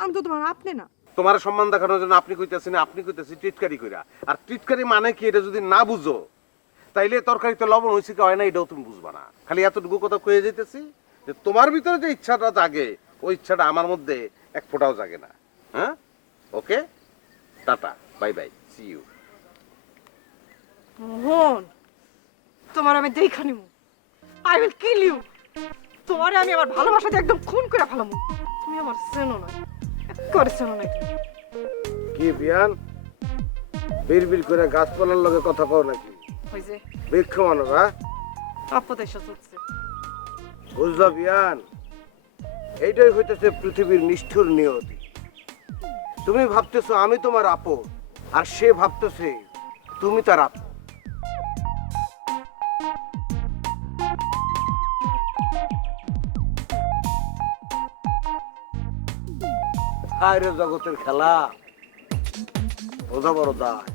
আমি তো তোমার আপনি না। তোমার সম্মান দেখানোর জন্য আপনি কইতেছি না, আপনি কইতেছি টিটকারি কইরা। আর টিটকারি মানে কি এটা যদি না বুঝো, তাইলে তরকারিতে লবণ হয়েছে কি হয় না এটাও তুমি বুঝবা না। খালি এতটুকু কথা কয়ে যেতেছি যে তোমার ভিতরে যে ইচ্ছাটা জাগে, ওই ইচ্ছাটা আমার মধ্যে এক ফোঁটাও জাগে না। হ্যাঁ, okay, tata, bye bye, see you. Mohan, তোমার আমি দেখা নিমু। I will kill you. তোমারে আমি আমার ভালোবাসা দিয়ে একদম খুন করে ফেলামু। তুমি আমার চেনো না, করে চেনো না। কি বিয়ান, বিড়বিড় করে গাছপালার লগে কথা কও নাকি? ওই যে বৃক্ষ মানুষ, হ্যাঁ? আপদ এসে চলছে। বুঝলো বিয়ান, এইটাই হইতেছে পৃথিবীর নিষ্ঠুর নিয়তি। তুমি ভাবতেছো আমি তোমার আপন, আর সে ভাবতেছে তুমি তার আপন। হায় রে জগতের খেলা, বোঝা বড় দায়।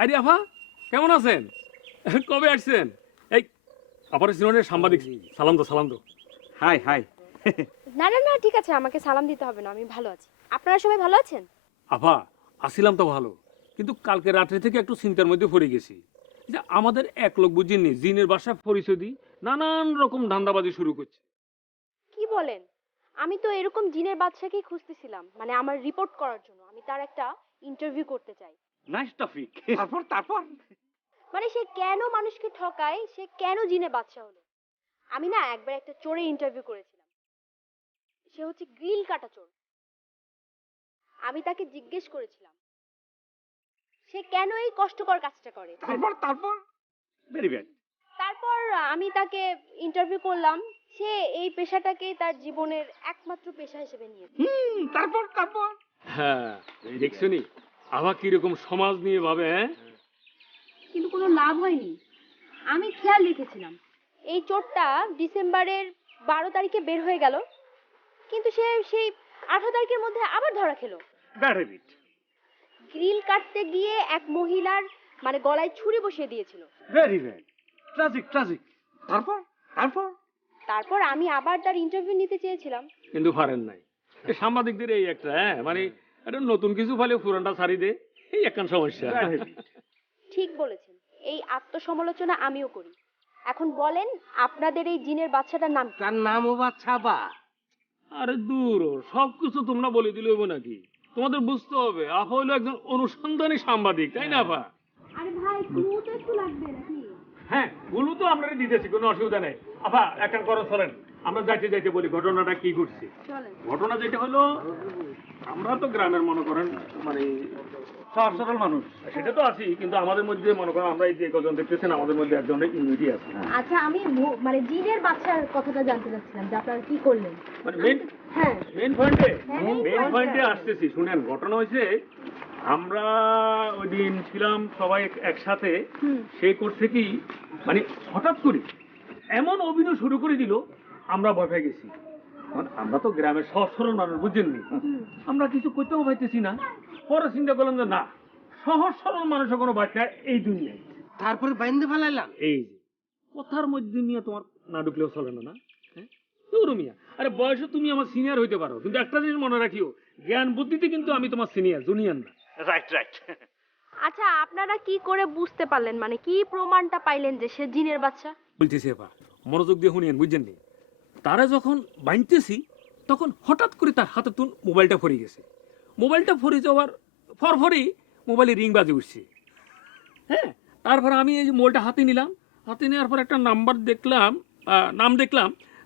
আরে আফা, কেমন আছেন? কবে আসছেন? এই আপার সিনোনের সাংবাদিক, সালাম দো, সালাম দো। High high. না না না, ঠিক আছে, আমাকে সালাম দিতে হবে না, আমি ভালো আছি। আপনারা সবাই ভালো আছেন? আফা, আসছিলাম তো ভালো, কিন্তু কালকে রাত্রে থেকে একটু চিন্তার মধ্যে পড়ে গেছি। যে আমাদের এক লোক বুঝিনি জিনের বাসায় পরিচয় দিই নানান রকম ধান্দাবাজি শুরু করছে। কি বলেন? আমি তো এরকম জিনের বাদশাকেই খুঁজতেছিলাম, মানে আমার রিপোর্ট করার জন্য। আমি তার একটা ইন্টারভিউ করতে চাই। Nice topic. তারপর মানে সে কেন মানুষকে ঠকায়, সে কেন জিনের বাদশা হলো। আমি না একবার একটা চোরে ইন্টারভিউ করেছিলাম, সে হচ্ছে গ্রিল কাটা চোর। আমি তাকে জিজ্ঞেস করেছিলাম সে কেন এই কষ্টকর কাজটা করে। তারপর ভেরি ব্যাড। তারপর আমি তাকে ইন্টারভিউ করলাম, সে এই পেশাটাকে তার জীবনের একমাত্র পেশা হিসেবে নিয়েছে। তারপর হ্যাঁ, দেখছনি আবার কিরকম সমাজ নিয়ে ভাবে। হ্যাঁ, কিন্তু কোনো লাভ হয়নি। আমি খেয়াল রেখেছিলাম এই চোরটা ডিসেম্বরের 12 তারিখে বের হয়ে গেল, কিন্তু সে সেই 18 তারিখের মধ্যে আবার ধরা খেলো। Bad habit. গ্রিল কাটতে গিয়ে এক মহিলার মানে গলায় ছুরি বসিয়ে দিয়েছিল। Very bad, tragic. তারপর আমি আবার তার ইন্টারভিউ নিতে চেয়েছিলাম, কিন্তু পারেন নাই। এই সাংবাদিকদের এই একটা মানে একটা নতুন কিছু ফলে পুরানটা ছাড়ি দে, এই একখান সমস্যা। ঠিক বলেছেন, এই আত্মসমালোচনা আমিও করি। এখন বলেন আপনাদের এই জিনের বাচ্চাটার নাম কি? তার নামও বাচ্চাবা। আরে দূর, সবকিছু তোমরা বলে দিলে হইব নাকি? তোমাদের বুঝতে হবে আপা হইলো একজন অনুসন্ধানী সাংবাদিক, তাই না আপা? আরে ভাই, ক্লু তো একটু লাগবে নাকি? হ্যাঁ, গুলো তো আমরা দিতেছি, কোনো অসুবিধা নেই। আপা একটা করো, চলেন আমরা যাইতে যাইতে বলি ঘটনাটা কি ঘটছে। চলেন। ঘটনা যেটা হলো, আমরা তো গ্রামের মনে করেন মানে সহজ সরল মানুষ। সেটা তো আছি, কিন্তু আমাদের মধ্যে মনে করেন আমরা এই যে কজন দেখতেছেন আমাদের মধ্যে এক ধরনের ইউনিটি আছে। আচ্ছা, আমি মানে জিনের বাচ্চার কথাটা জানতে চাচ্ছিলাম যে আপনারা কি করলেন। মানে হ্যাঁ, মেন পয়েন্টে আসতেছি। শুনেন, ঘটনা হয়েছে আমরা ওই দিন ছিলাম সবাই একসাথে। সে করছে কি মানে হঠাৎ করে এমন অভিনয় শুরু করে দিল, আমরা ভয় পেয়ে গেছি। আমরা তো গ্রামের সহজ সরল মানুষ, বুঝছেননি, আমরা কিছু করতেও পাইতেছি না। পরে চিন্তা করলাম যে না, সহজ সরল মানুষের কোনো বাচ্চা এই দুনিয়ায়। তারপরে বাইন্দে ফেলাইলাম। এই যে কথার মধ্যে নিয়ে তোমার না ঢুকলেও চলে না। হ্যাঁ, তোর মিয়া, আরে বয়সে তুমি আমার সিনিয়র হইতে পারো, কিন্তু একটা জিনিস মনে রাখিও, জ্ঞান বুদ্ধিতে কিন্তু আমি তোমার সিনিয়র, জুনিয়র না। রাইট। আচ্ছা, আপনারা কি করে বুঝতে পারলেন, মানে কি প্রমাণটা পাইলেন যে সে জিনের বাচ্চা? বলতেছি আপা, মনোযোগ দিয়ে শুনিয়েন, বুঝছেন নি? তারা যখন বাঁধতেছি তখন হঠাৎ করে তার হাতে তুন মোবাইলটা ফরে গেছে। মোবাইলটা ফরে যাওয়ার ফরফরেই মোবাইলে রিং বাজে উঠছে। হ্যাঁ, তারপর আমি এই যে মোবাইলটা হাতে নিলাম, হাতে নেওয়ার পর একটা নাম্বার দেখলাম,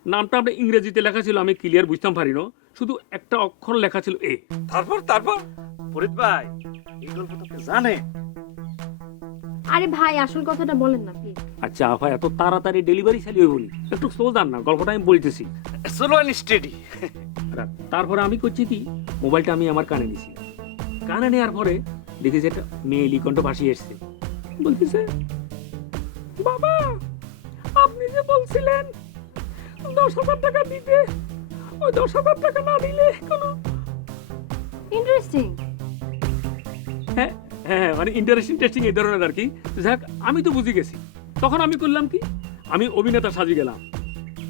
নামটা আমরা ইংরেজিতে লেখা ছিল, আমি ক্লিয়ার বুঝতাম পারি না, শুধু একটা অক্ষর লেখা ছিল এ। তারপর ফরিদ ভাই এই গল্প তো জানে। আরে ভাই, আসল কথাটা বলেন না প্লিজ। আচ্ছা আপা, এত তাড়াতাড়ি ডেলিভারি চালিয়ে বলি, একটু সোজান না, গল্পটা আমি বলতেছি। Slow and steady. তারপরে আমি করছি কি, মোবাইলটা আমি আমার কানে নিছি। কানে নেওয়ার পরে দেখেছি একটা মেয়ে লিকণ্ঠ ভাসিয়ে এসছে, বলতেছে বাবা আপনি যে বলছিলেন 10,000 টাকা দিতে, ওই 10,000 টাকা না দিলে কোনো ইন্টারেস্টিং। হ্যাঁ হ্যাঁ মানে ইন্টারেস্টিং টেস্টিং এই ধরনের আর কি। যাক আমি তো বুঝে গেছি। তখন আমি করলাম কি, আমি অভিনেতা সাজি গেলাম,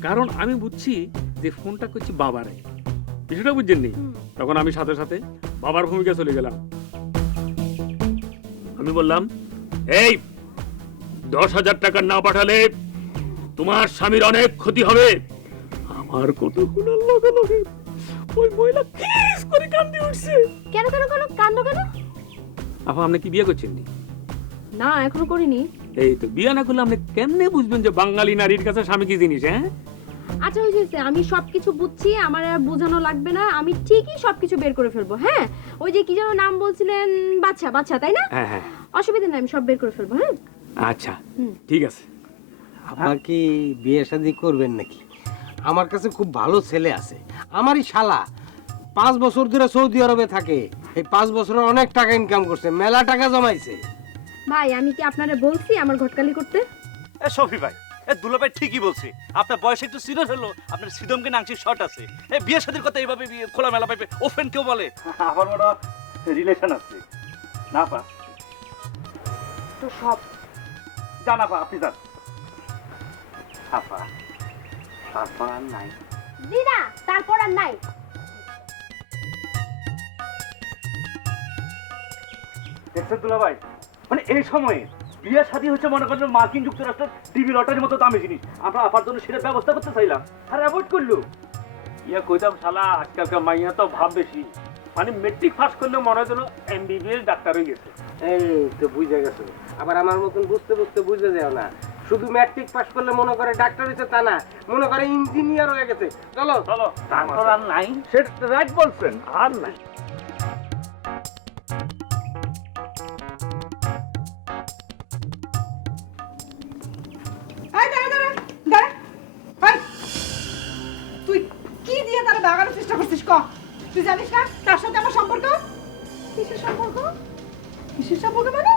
কারণ আমি বুঝছি যে ফোনটা করছি বাবারে, বিষয়টা বুঝছেন নি। তখন আমি সাথে সাথে বাবার ভূমিকা চলে গেলাম। আমি বললাম এই 10,000 টাকা না পাঠালে তোমার স্বামীর অনেক ক্ষতি হবে। আমার কতক্ষণ লগে লগে ওই মহিলা খিস করে কান্দি উঠছে। কেন কেন কেন কান্দ কেন? আপা আপনি কি বিয়ে করছেন নি? না এখনো করিনি। এই তো বিয়ে না করলে আপনি কেমনে বুঝবেন যে বাঙালি নারীর কাছে স্বামী কি জিনিস? হ্যাঁ আচ্ছা হয়েছে, আমি সবকিছু বুঝছি, আমার আর বোঝানো লাগবে না, আমি ঠিকই সবকিছু বের করে ফেলবো। হ্যাঁ ওই যে কি যেন নাম বলছিলেন, বাচ্চা বাচ্চা তাই না? হ্যাঁ হ্যাঁ অসুবিধা নেই, আমি সব বের করে ফেলবো। হ্যাঁ আচ্ছা ঠিক আছে। আপনার কি বিয়ে শাদী করবেন নাকি? আমার কাছে খুব ভালো ছেলে আছে, আমারই শালা 5 বছর ধরে সৌদি আরবে থাকে। এই 5 বছরে অনেক টাকা ইনকাম করছে, মেলা টাকা জমাইছে। ভাই আমি কি আপনারা বলছি আমার ঘটকালি করতে? এ শফি ভাই, এ দুলা ভাই ঠিকই বলছে, আপনার বয়স একটু সিনিয়র হলো, আপনার সিদমকে নাংশি শর্ট আছে। এই বিয়ে শাদীর কথা এইভাবে খোলা মেলা পাইবে ওপেন কেউ বলে? আমার মনে রিলেশন আছে না পা তো সব জানা পা, আপনি জান আপা আপা নাই দিদা তারপর আর নাই। দেখছেন দুলা ভাই, মানে এই সময়ে বিয়ে শাদী হচ্ছে মনে করেন মার্কিন যুক্তরাষ্ট্রের টিভি লটারির মতো দামি জিনিস। আমরা আপার জন্য সেটা ব্যবস্থা করতে চাইলাম, আর অ্যাভয়েড করলো। ইয়া কইতাম শালা আজকালকার মাইয়া তো ভাব বেশি, মানে মেট্রিক পাস করলে মনে হয় যেন MBBS ডাক্তার হয়ে গেছে। এই তো বুঝে গেছো, আবার আমার মতন বুঝতে বুঝতে বুঝে যাও না। শুধু ম্যাট্রিক পাস করলে মনে করে ডাক্তার হয়েছে তা না, মনে করে ইঞ্জিনিয়ার হয়ে গেছে। চলো চলো তারপর আর নাই। সেটা রাইট বলছেন, আর নাই। এই দাঁড়া দাঁড়া দাঁড়া, এই, তুই কি দিয়ে তারা বাগানোর চেষ্টা করছিস? ক তুই জানিস না তার সাথে আমার সম্পর্ক? কিসের সম্পর্ক? কিসের সম্পর্ক মানে?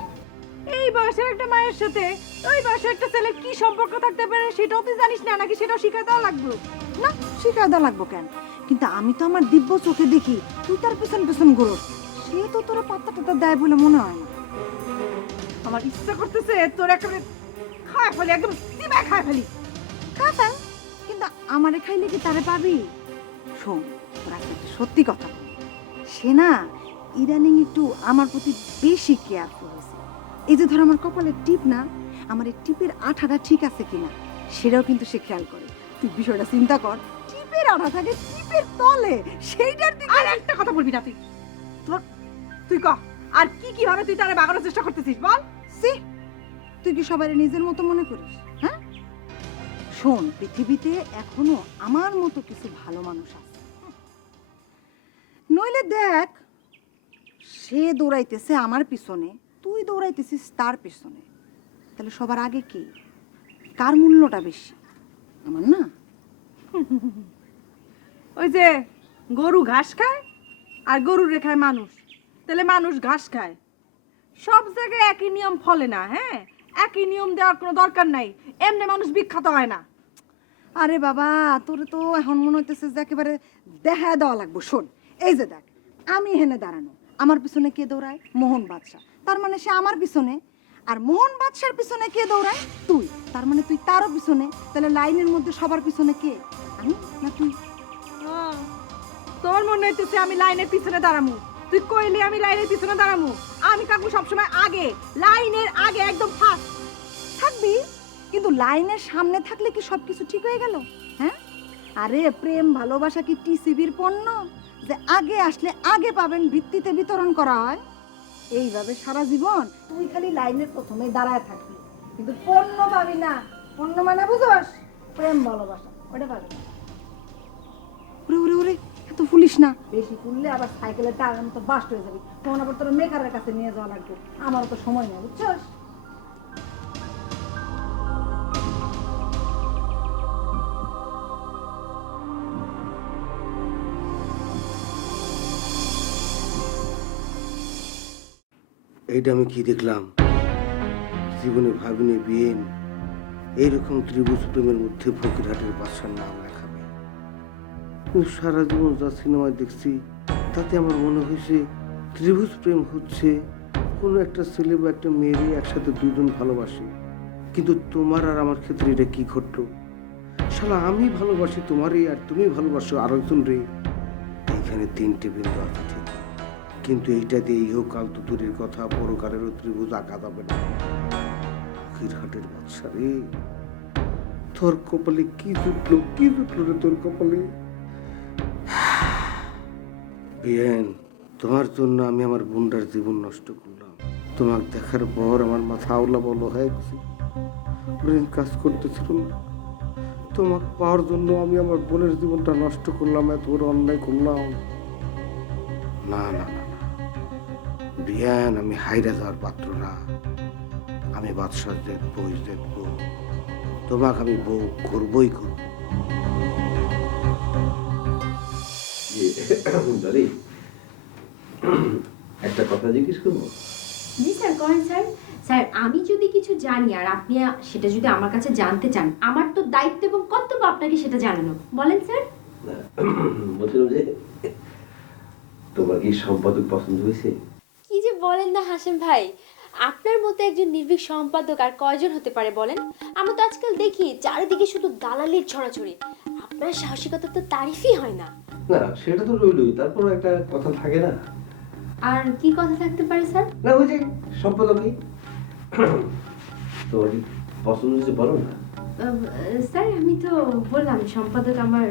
এই বয়সের একটা মায়ের সাথে ওই বয়সের একটা ছেলের কি সম্পর্ক থাকতে পারে সেটাও তুই জানিস না, নাকি সেটাও শিখাই দেওয়া লাগবে? না, শিখায় দেওয়া লাগবো কেন? কিন্তু আমি তো আমার দিব্য চোখে দেখি তুই তার পেছন পেছন ঘুরোস, সে তো তোরা পাত্তা টাত্তা দেয় বলে মনে হয় না। আমার ইচ্ছা করতেছে তোর একেবারে খায় ফেলি, একদম দিবাই খায় ফেলি। কাকা, কিন্তু আমারে খাইলে কি তারে পাবি? শোন, তোর একটা সত্যি কথা বল, সে না ইদানিং একটু আমার প্রতি বেশি কেয়ারফুল হয়েছে। এই যে ধর আমার কপালের টিপ না, আমার এই টিপের আঠাটা ঠিক আছে কিনা সেটাও কিন্তু সে খেয়াল করে। তুই বিষয়টা চিন্তা কর, টিপের আঠা থাকে টিপের তলে, সেইটার দিকে। আর একটা কথা বলবি না তুই। তোর তুই ক আর কি কিভাবে তুই তারে বাগানোর চেষ্টা করতেছিস বল? সি, তুই কি সবাই নিজের মতো মনে করিস? হ্যাঁ শোন, পৃথিবীতে এখনো আমার মতো কিছু ভালো মানুষ আছে। নইলে দেখ, সে দৌড়াইতেছে আমার পিছনে, তুই দৌড়াইতেছিস তার পিছনে, তাহলে সবার আগে কি, কার মূল্যটা বেশি? আমার না? ওই যে গরু ঘাস খায় আর গরুর রেখায় মানুষ, তাহলে মানুষ ঘাস খায়। সব জায়গায় একই নিয়ম ফলে না। হ্যাঁ একই নিয়ম দেওয়ার কোনো দরকার নাই, এমনি মানুষ বিখ্যাত হয় না। আরে বাবা, তোর তো এখন মনে হইতেছে যে একেবারে দেখা দেওয়া লাগবো। শোন, এই যে দেখ, আমি এখানে দাঁড়ানো, আমার পিছনে কে দৌড়ায়? মোহন বাদশা। তার মানে সে আমার পিছনে। আর মোহন বাদশার পিছনে কে দৌড়ায়? তুই। তার মানে তুই তারও পিছনে। তাহলে লাইনের মধ্যে সবার পিছনে কে, আমি না তুই? তোর মনে হইতেছে আমি লাইনের পিছনে দাঁড়ামু, তুই কইলে আমি লাইনের পিছনে দাঁড়ামু। আমি থাকবো সবসময় আগে, লাইনের আগে, একদম ফার্স্ট থাকবি। কিন্তু লাইনের সামনে থাকলে কি সবকিছু ঠিক হয়ে গেল? হ্যাঁ, আরে প্রেম ভালোবাসা কি টিসিবির পণ্য যে আগে আসলে আগে পাবেন ভিত্তিতে বিতরণ করা হয়? এইভাবে সারা জীবন তুই খালি লাইনের প্রথমে দাঁড়ায় থাকবি, কিন্তু পণ্য পাবি না। পণ্য মানে বুঝোস? প্রেম ভালোবাসা, ওটা পাবি না। ওরে ওরে ওরে, এত ফুলিস না, বেশি ফুললে আবার সাইকেলের টায়ারের মতো বাস্ট হয়ে যাবি, তখন আবার তোর মেকারের কাছে নিয়ে যাওয়া লাগবে। আমারও তো সময় নেই, বুঝছস? এইটা আমি কি দেখলাম? জীবনে ভাবিনি বিয়েন এইরকম ত্রিভুজ প্রেমের মধ্যে ফকিরহাটের বাদশার নাম লেখাবে। কিন্তু সারা জীবন যা সিনেমায় দেখছি তাতে আমার মনে হয়েছে ত্রিভুজ প্রেম হচ্ছে কোনো একটা ছেলে বা একটা মেয়েরই একসাথে দুজন ভালোবাসে। কিন্তু তোমার আর আমার ক্ষেত্রে এটা কি ঘটলো? শালা আমি ভালোবাসি তোমারই আর তুমি ভালোবাসো আরেকজন রে। এইখানে তিনটে বিন্দু আছে ঠিক, কিন্তু এইটা দিয়ে ইহকাল তো দূরের কথা, পরকালেরও ত্রিভুজ আঁকা যাবে না। ফকিরহাটের বাদশা রে, তোর কপালে কি জুটলো রে তোর কপালে? বিয়েন, তোমার জন্য আমি আমার বোনটার জীবন নষ্ট করলাম। তোমাকে দেখার পর আমার মাথা আউলা বলো হয়ে গেছে, ব্রেন কাজ করতেছিল না। তোমাকে পাওয়ার জন্য আমি আমার বোনের জীবনটা নষ্ট করলাম, এত বড় অন্যায় করলাম। না না না না বিয়ান, আমি হাইরা যাওয়ার পাত্র না। আমি বাদশাহ দেখবো, তোমাকে আমি বউ করবই করবো। একটা কথা জিজ্ঞেস করবো? জি স্যার, করেন স্যার। স্যার, আমি যদি কিছু জানি আর আপনি সেটা যদি আমার কাছে জানতে চান, আমার তো দায়িত্ব এবং কর্তব্য আপনাকে সেটা জানানো। বলেন স্যার। বলছিলাম যে তোমার কি সম্পাদক পছন্দ হয়েছে? কি যে বলেন না হাসেম ভাই, আপনার মতো একজন নির্ভীক সম্পাদক আর কয়জন হতে পারে বলেন? আমরা তো আজকাল দেখি চারিদিকে শুধু দালালির ছড়াছড়ি। আপনার সাহসিকতা তো তারিফই হয় না। না সেটা তো রইলই, তারপর একটা কথা থাকে না? আর কি কথা থাকতে পারে স্যার? না ওই যে সম্পাদকই তোমার কি পছন্দ হয়েছে বলো না। স্যার, আমি তো বললাম সম্পাদক আমার।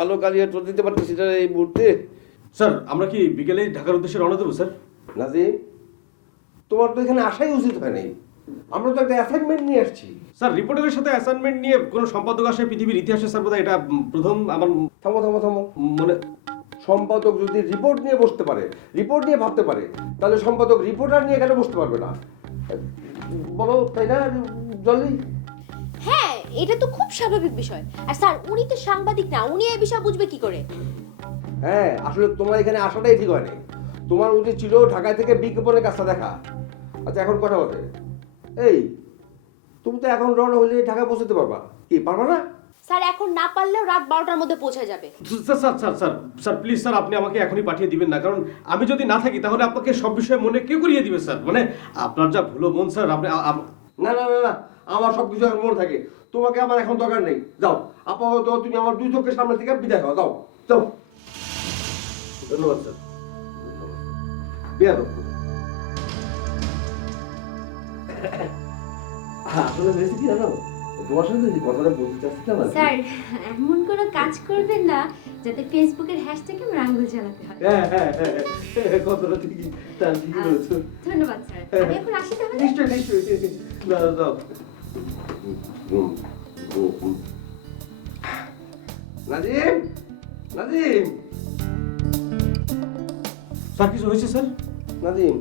ভালো কালিয়া তোর দিতে পারতেছি না এই মুহূর্তে। স্যার আমরা কি বিকেলে ঢাকার উদ্দেশ্যে রওনা দেবো স্যার? নাজিম, তোমার তো এখানে আসাই উচিত হয় নাই। আমরা তো একটা অ্যাসাইনমেন্ট নিয়ে আসছি। স্যার রিপোর্টারের সাথে অ্যাসাইনমেন্ট নিয়ে কোনো সম্পাদক আসে পৃথিবীর ইতিহাসে স্যার বোধহয় এটা প্রথম। আমার থামো থামো থামো, মানে সম্পাদক যদি রিপোর্ট নিয়ে বসতে পারে, রিপোর্ট নিয়ে ভাবতে পারে, তাহলে সম্পাদক রিপোর্টার নিয়ে কেন বসতে পারবে না? বলো, তাই না জলদি? হ্যাঁ, এটা তো খুব স্বাভাবিক বিষয়। আর স্যার, উনি তো সাংবাদিক না, উনি এই বিষয় বুঝবে কি করে? হ্যাঁ, আসলে তোমার এখানে আসাটাই ঠিক হয়নি। তোমার উচিত ছিল ঢাকায় থেকে বিজ্ঞাপনের কাজটা দেখা। আচ্ছা এখন কথা বলে, এই তুমি তো এখন রওনা হলে ঢাকায় পৌঁছতে পারবা কি পারবা না? স্যার, এখন না পারলেও রাত 12টার মধ্যে পৌঁছে যাবে। Sir sir sir sir sir please sir, আপনি আমাকে এখনই পাঠিয়ে দিবেন না, কারণ আমি যদি না থাকি তাহলে আপনাকে সব বিষয়ে মনে কে করিয়ে দিবে স্যার। মানে আপনার যা ভুলো মন স্যার, আপনি না না না না, আমার সব কিছু এখন মনে থাকে। তোমাকে আমার এখন দরকার নেই, যাও আপাতত তুমি আমার দুই চোখের সামনে থেকে বিদায় হও, যাও যাও। ধন্যবাদ স্যার। বেয়াদব। আসলে হয়েছে কি জানো, তোমার সাথে যে কথাটা বলতে চাচ্ছিলাম আর কি। স্যার, এমন কোনো কাজ করবেন না যাতে ফেসবুকের হ্যাশট্যাগে আমার আঙ্গুল চালাতে হয়। হ্যাঁ, কথাটা ঠিকই, তার ঠিকই বলেছো। ধন্যবাদ স্যার। আমি এখন আসি তাহলে। নিশ্চয়ই নিশ্চয়ই, দাও দাও। নাজিম, নাজিম, স্যার কিছু হয়েছে স্যার? নাজিম,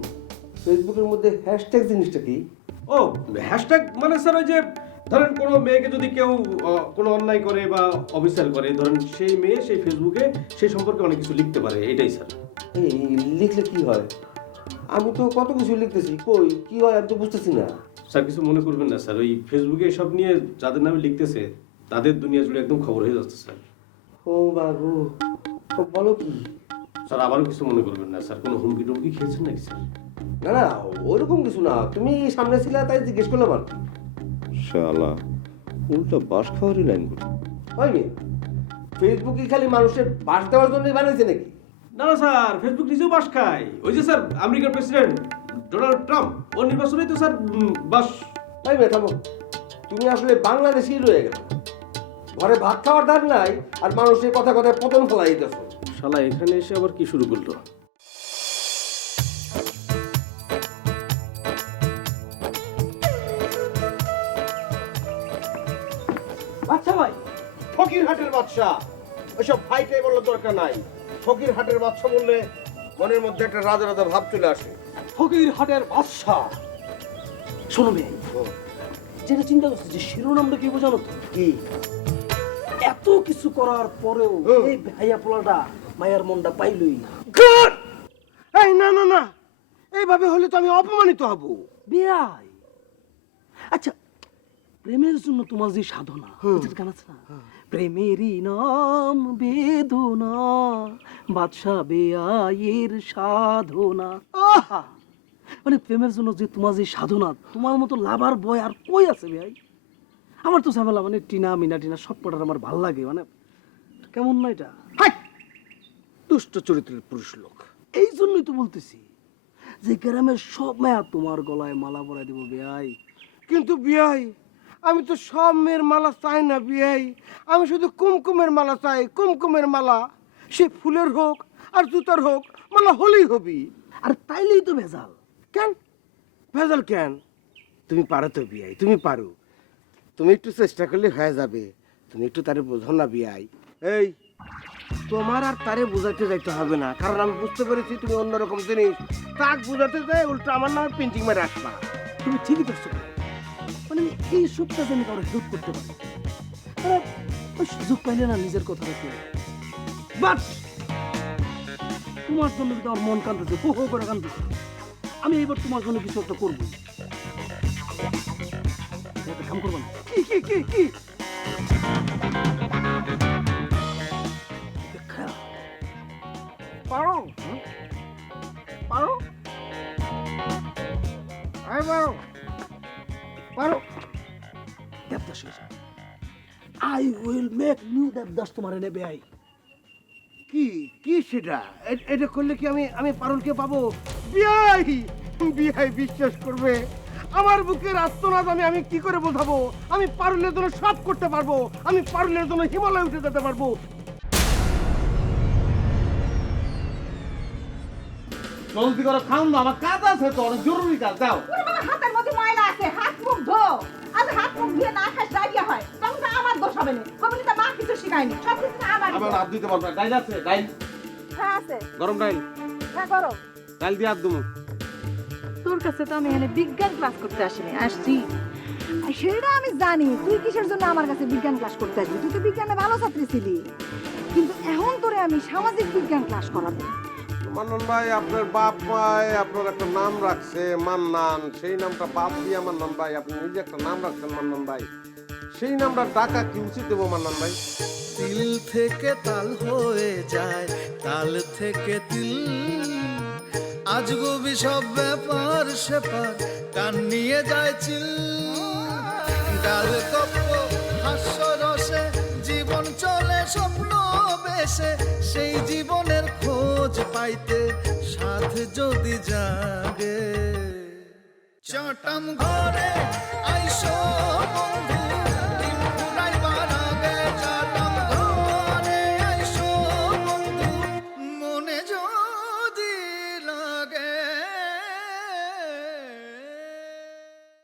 ফেসবুকের মধ্যে হ্যাশট্যাগ জিনিসটা কি? ও হ্যাশট্যাগ মানে স্যার ওই যে ধরেন কোনো মেয়েকে যদি কেউ কোনো অন্যায় করে বা অবিচার করে, ধরেন সেই মেয়ে সেই ফেসবুকে সেই সম্পর্কে অনেক কিছু লিখতে পারে, এটাই স্যার। এই লিখলে কি হয়? আমি তো কত কিছু লিখতেছি, কই কি হয় আমি তো বুঝতেছি না। স্যার কিছু মনে করবেন না স্যার, ওই ফেসবুকে এসব নিয়ে যাদের নামে লিখতেছে তাদের দুনিয়া জুড়ে একদম খবর হয়ে যাচ্ছে স্যার। ও বাবু, বলো কি? স্যার আবারও কিছু মনে করবেন না স্যার, কোনো হুমকি টুমকি খেয়েছেন নাকি স্যার? না না, ওরকম কিছু না, তুমি সামনে ছিলে তাই জিজ্ঞেস করলাম আর কি। শালা উল্টা বাস খাওয়ারই লাইন করে হয়নি, ফেসবুকে খালি মানুষের বাস দেওয়ার জন্যই বানাইছে নাকি? না না স্যার, ফেসবুক নিজেও বাস খায়। ওই যে স্যার আমেরিকার প্রেসিডেন্ট ডোনাল্ড ট্রাম্প, ওর নির্বাচনেই তো স্যার বাস। তাই মেয়ে থামো, তুমি আসলে বাংলাদেশই রয়ে গেল। ঘরে ভাত খাওয়ার ধার নাই আর মানুষের কথা কথায় পতন ফেলাই দিতেছ। শালা এখানে এসে আবার কি শুরু করলো? আচ্ছা ভাই, ফকিরহাটের বাদশা, ওইসব ফাইটাই বলার দরকার নাই। ফকিরহাটের বাদশা বললে মনের মধ্যে একটা রাজা রাজা ভাব চলে আসে। ফকিরহাটের বাদশা। শোনো মেয়ে, যেটা চিন্তা করছি যে শিরোনামটা কি বোঝানো তো? কি এত কিছু করার পরেও এই ভাইয়া পোলাটা মায়ের মনটা পাইলই। গুড। এই না না না, এইভাবে হলে তো আমি অপমানিত হব। বেয়াই আচ্ছা, প্রেমের জন্য তোমার যে সাধনা, ওই যে গান আছে না, প্রেমেরই নাম বেদনা, বাদশা বেআইয়ের সাধনা। আহা, মানে প্রেমের জন্য যে তোমার যে সাধনা, তোমার মতো লাভার বয় আর কই আছে বেয়াই? আমার তো ঝামেলা, মানে টিনা মিনা টিনা সব কটার আমার ভাল লাগে, মানে কেমন না এটা? হাই, দুষ্ট চরিত্রের পুরুষ লোক। এই জন্যই তো বলতেছি যে গ্রামের সব মায়া তোমার গলায় মালা পরাই দেবো বেয়াই। কিন্তু বিয়াই, আমি তো সব মেয়ের মালা চাই না বিয়াই, আমি শুধু কুমকুমের মালা চাই, কুমকুমের মালা। সে ফুলের হোক আর জুতার হোক, মালা হলেই হবি। আর তাইলেই তো ভেজাল। কেন ভেজাল কেন? তুমি পারো তো বিয়াই, তুমি পারো, তুমি একটু চেষ্টা করলে হয়ে যাবে। তুমি একটু তারে বোঝো না বিয়াই। এই, তোমার আর তারে বোঝাতে যাইতে হবে না, কারণ আমি বুঝতে পেরেছি তুমি অন্যরকম জিনিস। তাক বোঝাতে যায় উল্টো আমার নামে পেন্টিং মেরে আসবা। তুমি ঠিকই করছো, মানে এই সুখটা যেন কারো হেল্প করতে পারে, মানে ওই সুযোগ পাইলে না নিজের কথা রাখতে। বাট তোমার জন্য কিন্তু আমার মন কাঁদতেছে, হো হো করে কাঁদতেছে। আমি এইবার তোমার জন্য কিছু একটা করবো। একটা কাম করবো না? কি কি কি কি? দেখা পারো পারো আরে পারো পারো। দেবদাস হয়ে যাবে। I will make new Devdas তোমার এনে বেআই। কি কি সেটা? এটা করলে কি আমি পারুলকে পাবো? বিয়াই বিয়াই বিশ্বাস করবে, আমার বুকের আত্মনাদ আমি কি করে বোঝাবো? আমি পারুলের জন্য সব করতে পারবো, আমি পারুলের জন্য হিমালয় উঠে যেতে পারবো। জলদি করো, খাও না, আমার কাজ আছে তো, অনেক জরুরি কাজ। দাও। হাতের মধ্যে ময়লা আছে, হাত মুখ ধো। আজ হাত মুখ দিয়ে না খাস ডায়রিয়া হয়, তখন তো আমার দোষ হবে না। কবি তো মা কিছু শিখায়নি, সব কিছু আমার দোষ। হাত দিতে পারবে? ডাইল আছে? ডাইল হ্যাঁ আছে, গরম ডাইল, হ্যাঁ করো। ডাইল দিয়ে হাত দুমু। তোর কাছে তো আমি এখানে বিজ্ঞান ক্লাস করতে আসিনি, আসছি আর সেটা আমি জানি, তুই কিসের জন্য আমার কাছে বিজ্ঞান ক্লাস করতে আসবি? তুই তো বিজ্ঞানে ভালো ছাত্রী ছিলি, কিন্তু এখন তোরে আমি সামাজিক বিজ্ঞান ক্লাস করাবো। মান্নান ভাই, আপনার বাপ ভাই আপনার একটা নাম রাখছে মান্নান, সেই নামটা বাদ দিয়ে মান্নান ভাই আপনি নিজে একটা নাম রাখছেন মান্নান ভাই, সেই নামটা ডাকা কি উচিত দেবো মান্নান ভাই? তিল থেকে তাল হয়ে যায়, তাল থেকে তিল, আজগুবি সব ব্যাপার সেপার কান নিয়ে যায় চিল। ডাল গপ্প হাস্য রসে জীবন চলে স্বপ্ন বেশে, সেই জীবনের খোঁজ পাইতে সাথে যদি জাগে, চটাম ঘরে আইসো